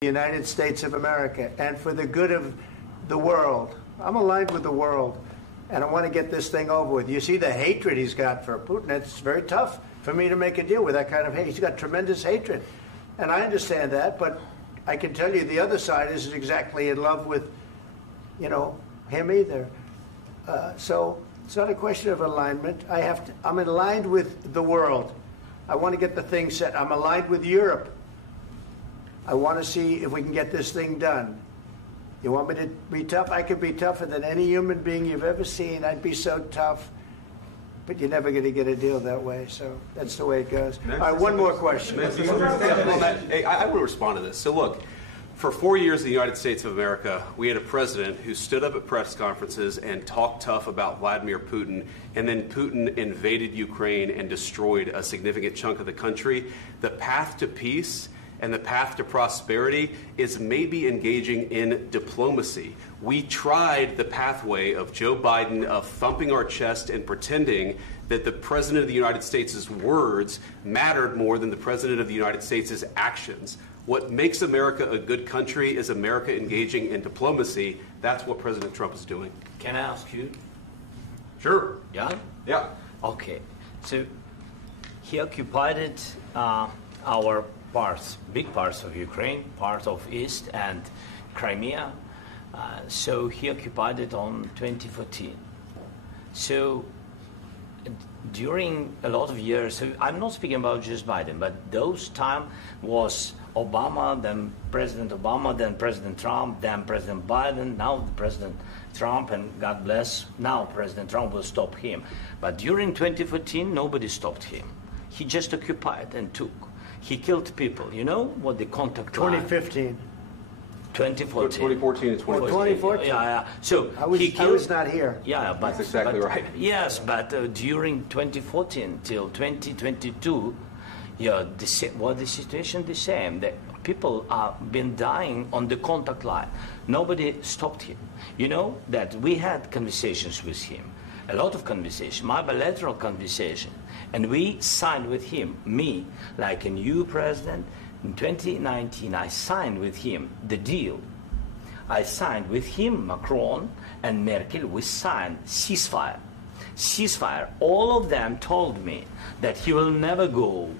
the United States of America and for the good of the world. I'm aligned with the world, and I want to get this thing over with. You see the hatred he's got for Putin. It's very tough for me to make a deal with that kind of hate. He's got tremendous hatred, and I understand that, but I can tell you the other side isn't exactly in love with, him either. So it's not a question of alignment. I'm aligned with the world. I want to get the thing set. I'm aligned with Europe. I want to see if we can get this thing done. You want me to be tough? I could be tougher than any human being you've ever seen. I'd be so tough. But you're never going to get a deal that way, so that's the way it goes. All right, one more question. Hey, I want to respond to this. So look, for 4 years in the United States of America, we had a president who stood up at press conferences and talked tough about Vladimir Putin, and then Putin invaded Ukraine and destroyed a significant chunk of the country. The path to peace and the path to prosperity is maybe engaging in diplomacy. We tried the pathway of Joe Biden of thumping our chest and pretending that the President of the United States' words mattered more than the President of the United States' actions. What makes America a good country is America engaging in diplomacy. That's what President Trump is doing. Can I ask you? Sure. Yeah? Yeah. Okay. So he occupied our parts, big parts of Ukraine, part of East and Crimea. So he occupied it on 2014. So during a lot of years, so I'm not speaking about just Biden, but those time was Obama, then President Obama, then President Trump, then President Biden, now President Trump, and God bless, now President Trump will stop him. But during 2014, nobody stopped him. He just occupied and took. He killed people. You know what the contact 2015. 2014 and 2014. 2014. Yeah. So I was not here. Yeah, but that's exactly right. Yes, but during 2014 till 2022, the situation the same. The people have been dying on the contact line. Nobody stopped him. You know that we had conversations with him, a lot of conversation, my bilateral conversation, and we signed with him, me, like a new president. In 2019, I signed with him the deal. I signed with him, Macron and Merkel, we signed ceasefire. Ceasefire. All of them told me that he will never go.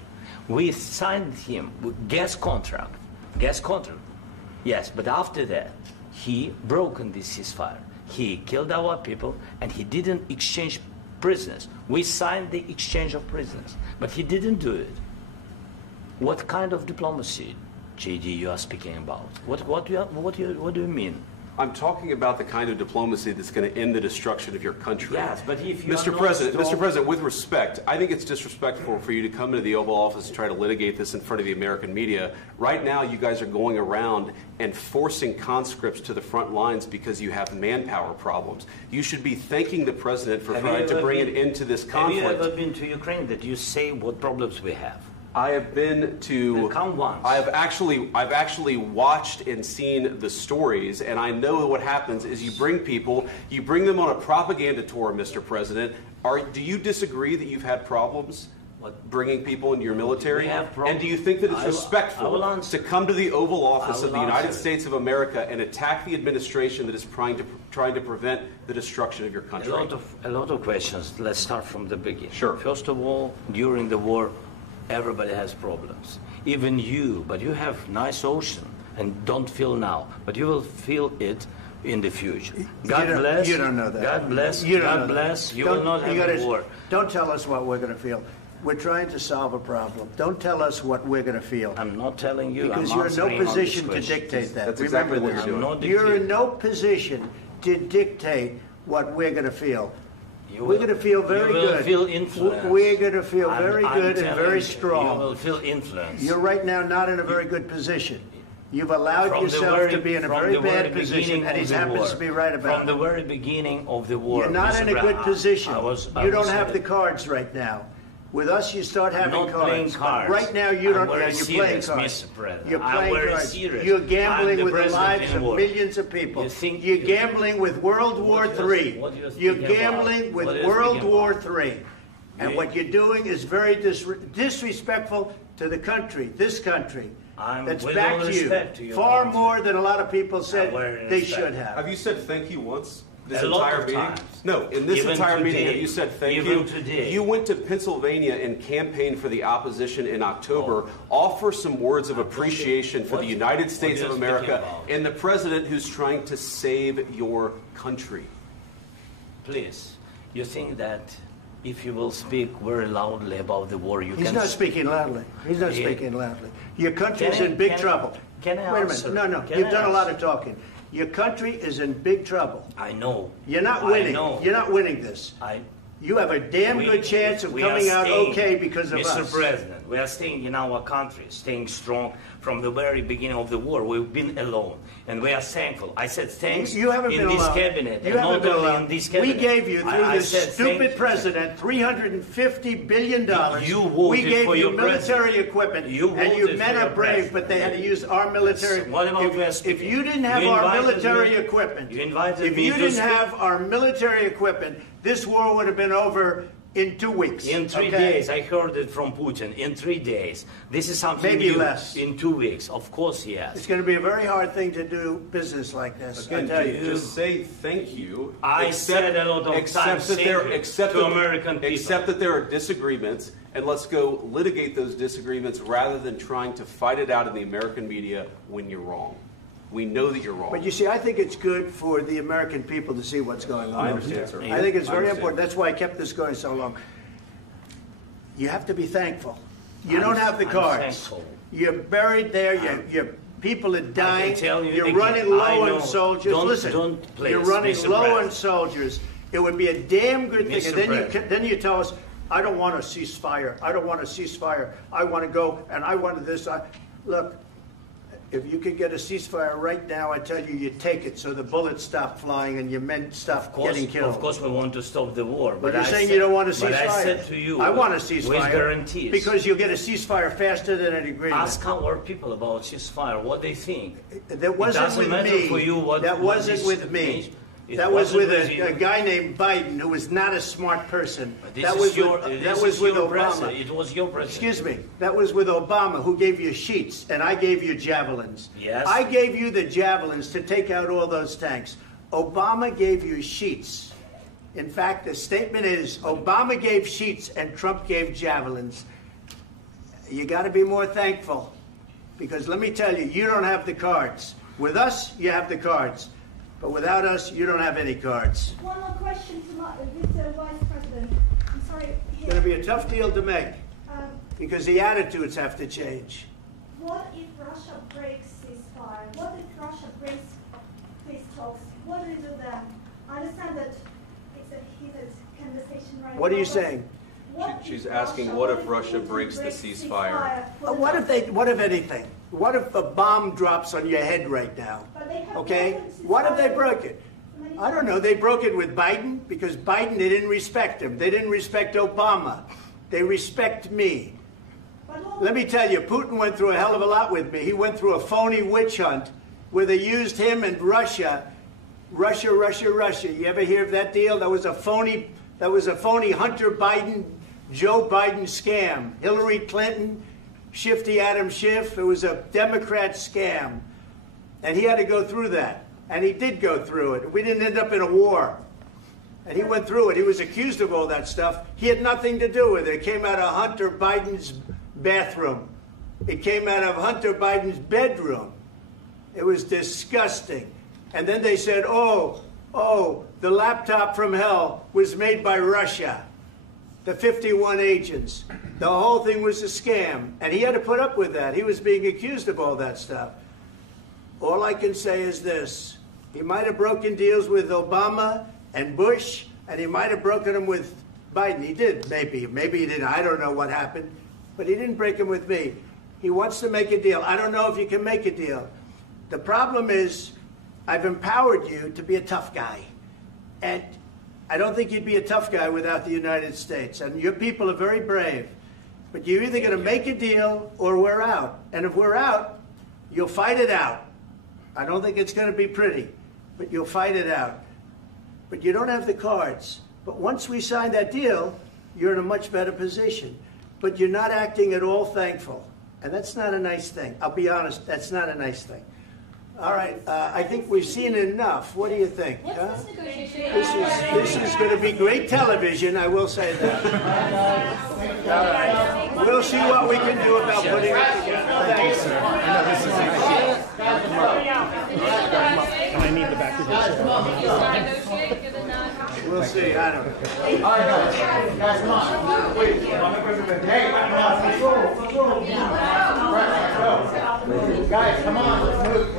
We signed him with gas contract. Gas contract. Yes, but after that, he broken this ceasefire. He killed our people, and he didn't exchange prisoners. We signed the exchange of prisoners, but he didn't do it. What kind of diplomacy, JD, you are speaking about? What do you mean? I'm talking about the kind of diplomacy that's going to end the destruction of your country. Yes, but if you Mr. President, with respect, I think it's disrespectful for you to come into the Oval Office and try to litigate this in front of the American media. Right now, you guys are going around and forcing conscripts to the front lines because you have manpower problems. You should be thanking the President for trying to bring an end to this conflict. Have you ever been to Ukraine that you say what problems we have? I have been to. Come once. I've actually watched and seen the stories, and I know what happens is you bring them on a propaganda tour, Mr. President. Do you disagree that you've had problems bringing people into your military? And do you think that it's respectful to come to the Oval Office of the United States of America and attack the administration that is trying to prevent the destruction of your country? A lot of questions. Let's start from the beginning. Sure. First of all, during the war, everybody has problems, even you, but you have nice ocean and don't feel now, but you will feel it in the future. God bless. You don't know that. God bless. God bless. You will not have a war. Don't tell us what we're going to feel. We're trying to solve a problem. Don't tell us what we're going to feel. I'm not telling you. Because you're in no position to dictate that. That's exactly what you're doing. You're in no position to dictate what we're going to feel. We're going to feel very good. You will feel influence. We're going to feel very good and very strong. You will feel influence. You're right now not in a very good position. You've allowed yourself to be in a very bad position, and he happens to be right about it. From the very beginning of the war. You're not in a good position. You don't have the cards right now. With us, you start having cards. Right now, you don't. You're playing cards. You're playing cards. You're gambling with the lives of millions of people. You're gambling with World War III. You're gambling with World War III. And what you're doing is very disrespectful to the country, this country, that's with backed all respect to you your far country. more than a lot of people said they should have. Have you said thank you once? This A lot entire of meeting? times. No, in this Even entire meeting, today. have you said thank Even you? today. You went to Pennsylvania and campaigned for the opposition in October. Offer some words of appreciation for the United States of America and the president who's trying to save your country. Please, you think that if you will speak very loudly about the war, you He's can... not speaking loudly. He's not speaking loudly. Your country's in big trouble. Can I Wait a answer? minute. No, Can you've I done a lot answer? of talking. Your country is in big trouble. I know. You're not winning. I know. You're not winning this. You have a damn good chance of coming out okay because of us. Mr. President, we are staying in our country, staying strong from the very beginning of the war. We've been alone, and we are thankful. I said thanks you haven't in been this alone. cabinet, You and haven't not been only alone. in this cabinet. We gave you, through I this said stupid president, $350 billion. You voted we gave for you your military president. equipment, You and you voted men for are your brave, president. but they had to use our military. What about If you didn't have You our invited military me- equipment, you invited if me you to didn't speak. have our military equipment, this war would have been over in 2 weeks. In 3 days, I heard it from Putin. In 3 days, this is something Maybe new. less. In 2 weeks, of course, yes. It's going to be a very hard thing to do business like this. I Again, tell you. just say thank you. I said a lot of times thank you to American people. Accept that there are disagreements, and let's go litigate those disagreements rather than trying to fight it out in the American media when you're wrong. We know that you're wrong. But you see, I think it's good for the American people to see what's going on. I understand, sir. I think it's I very understand. important. That's why I kept this going so long. You have to be thankful. You don't have the I'm cards. thankful. You're buried there. Your people are dying. tell you You're again, running I low know. on soldiers. Don't- Listen, please, you're running Mr. low on President. soldiers. It would be a damn good thing. Mr. And President. then you tell us, I don't want a ceasefire. I don't want a ceasefire. I want to go, and I wanted this. Look, if you could get a ceasefire right now, I tell you, you take it so the bullets stop flying and your men stop getting killed. Of course, we want to stop the war. But you're I saying said- you don't want a ceasefire. But I said to you, I want a ceasefire. with guarantees. Because you'll get a ceasefire faster than an agreement. Ask our people about ceasefire, what they think. That wasn't doesn't with matter me. for you what- that what wasn't this with me. means. It That was wasn't with with you. a guy named Biden, who was not a smart person. This That is was your, with, this that was is with your Obama. president. It was your president. Excuse me. That was with Obama, who gave you sheets, and I gave you javelins. Yes. I gave you the javelins to take out all those tanks. Obama gave you sheets. In fact, the statement is Obama gave sheets and Trump gave javelins. You got to be more thankful, because let me tell you, you don't have the cards. With us, you have the cards. But without us, you don't have any cards. One more question to Mr. Vice President. I'm sorry. It's going to be a tough deal to make, Um, because the attitudes have to change. what if Russia breaks ceasefire? What if Russia breaks peace talks? What do you do then? I understand that it's a heated conversation right now. What are you but saying? what She's if asking, what if Russia breaks the ceasefire? What if anything? What if a bomb drops on your head right now? But they have Okay? broken ceasefire What if they broke it? many I don't know. They broke it with Biden, because Biden, they didn't respect him. They didn't respect Obama. They respect me. But all- Let me tell you, Putin went through a hell of a lot with me. He went through a phony witch hunt where they used him and Russia. Russia. You ever hear of that deal? That was a phony Hunter Biden, Joe Biden scam. Hillary Clinton, Shifty Adam Schiff. It was a Democrat scam. And he had to go through that. And he did go through it. We didn't end up in a war. And he went through it. He was accused of all that stuff. He had nothing to do with it. It came out of Hunter Biden's bathroom. It came out of Hunter Biden's bedroom. It was disgusting. And then they said, oh, the laptop from hell was made by Russia. The 51 agents. The whole thing was a scam. And he had to put up with that. He was being accused of all that stuff. All I can say is this. He might have broken deals with Obama and Bush, and he might have broken them with Biden. He did, maybe. Maybe he didn't. I don't know what happened. But he didn't break them with me. He wants to make a deal. I don't know if you can make a deal. The problem is, I've empowered you to be a tough guy. And I don't think you'd be a tough guy without the United States. And your people are very brave. But you're either going to make a deal or we're out. And if we're out, you'll fight it out. I don't think it's going to be pretty, but you'll fight it out. But you don't have the cards. But once we sign that deal, you're in a much better position. But you're not acting at all thankful. And that's not a nice thing. I'll be honest, that's not a nice thing. All right, I think we've seen enough. What do you think? Huh? This is going to be great television, I will say that. All right. We'll see what we can do about putting it together. Thank you, sir. I know this is and I need the back of this. We'll see. I don't know. All right, guys, come on. Wait, hey, let's roll. Guys, come on, let's move.